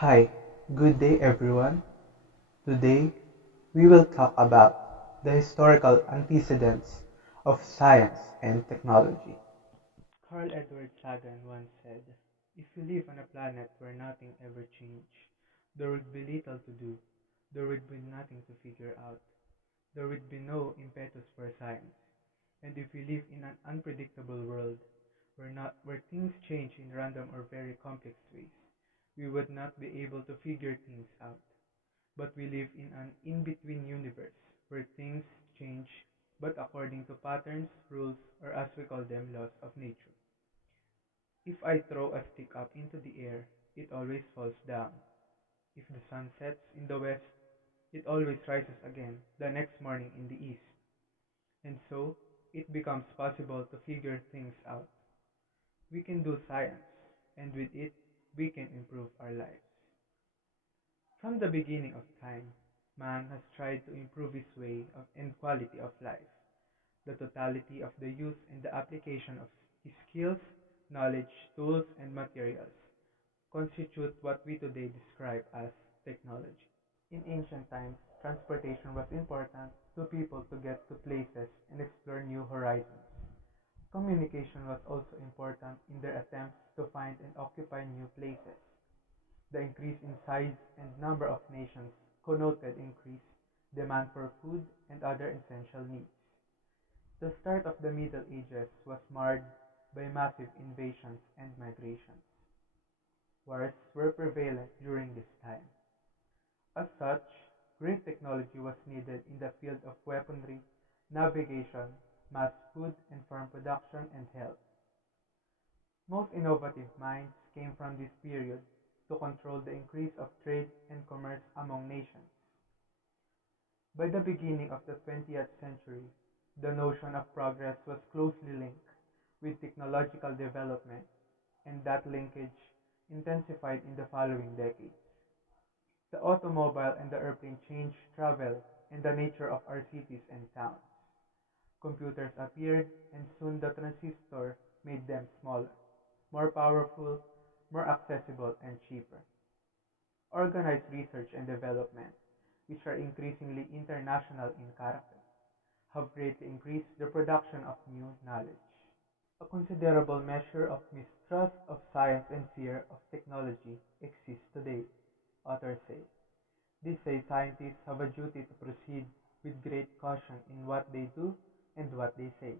Hi, good day everyone. Today we will talk about the historical antecedents of science and technology. Carl Edward Sagan once said, "If you live on a planet where nothing ever changed, there would be little to do. There would be nothing to figure out. There would be no impetus for science. And if we live in an unpredictable world where things change in random or very complex ways, we would not be able to figure things out. But we live in an in-between universe where things change but according to patterns, rules, or as we call them, laws of nature. If I throw a stick up into the air, it always falls down. If the sun sets in the west, it always rises again the next morning in the east. And so, it becomes possible to figure things out. We can do science, and with it, we can improve our lives. From the beginning of time, man has tried to improve his way of and quality of life. The totality of the use and the application of his skills, knowledge, tools, and materials constitute what we today describe as technology. In ancient times, transportation was important to people to get to places and explore new horizons. Communication was also important in their attempts to find and occupy new places. The increase in size and number of nations connoted increased demand for food and other essential needs. The start of the Middle Ages was marred by massive invasions and migrations. Wars were prevalent during this time. As such, great technology was needed in the field of weaponry, navigation, mass food and farm production, and health. Most innovative minds came from this period to control the increase of trade and commerce among nations. By the beginning of the 20th century, the notion of progress was closely linked with technological development, and that linkage intensified in the following decades. The automobile and the airplane changed travel and the nature of our cities and towns. Computers appeared, and soon the transistor made them smaller, more powerful, more accessible, and cheaper. Organized research and development, which are increasingly international in character, have greatly increased the production of new knowledge. A considerable measure of mistrust of science and fear of technology exists today, authors say. They say scientists have a duty to proceed with great caution in what they do and what they say.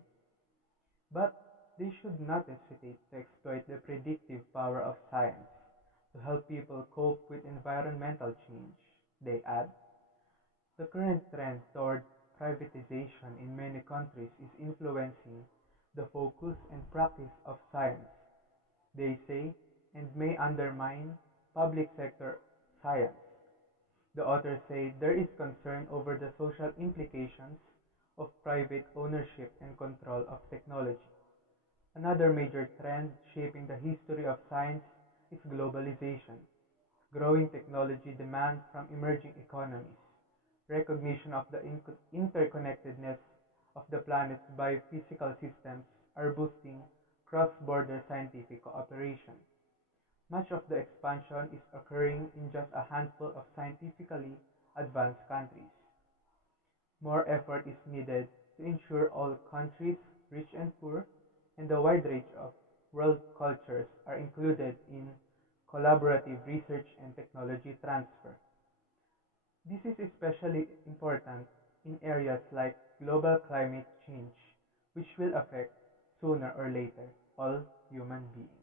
But they should not hesitate to exploit the predictive power of science to help people cope with environmental change. They add, the current trend toward privatization in many countries is influencing the focus and practice of science, they say, and may undermine public sector science. The authors say there is concern over the social implications of private ownership and control of technology. Another major trend shaping the history of science is globalization. Growing technology demands from emerging economies, recognition of the interconnectedness of the planet's biophysical systems are boosting cross-border scientific cooperation. Much of the expansion is occurring in just a handful of scientifically advanced countries. More effort is needed to ensure all countries, rich and poor, and a wide range of world cultures are included in collaborative research and technology transfer. This is especially important in areas like global climate change, which will affect, sooner or later, all human beings.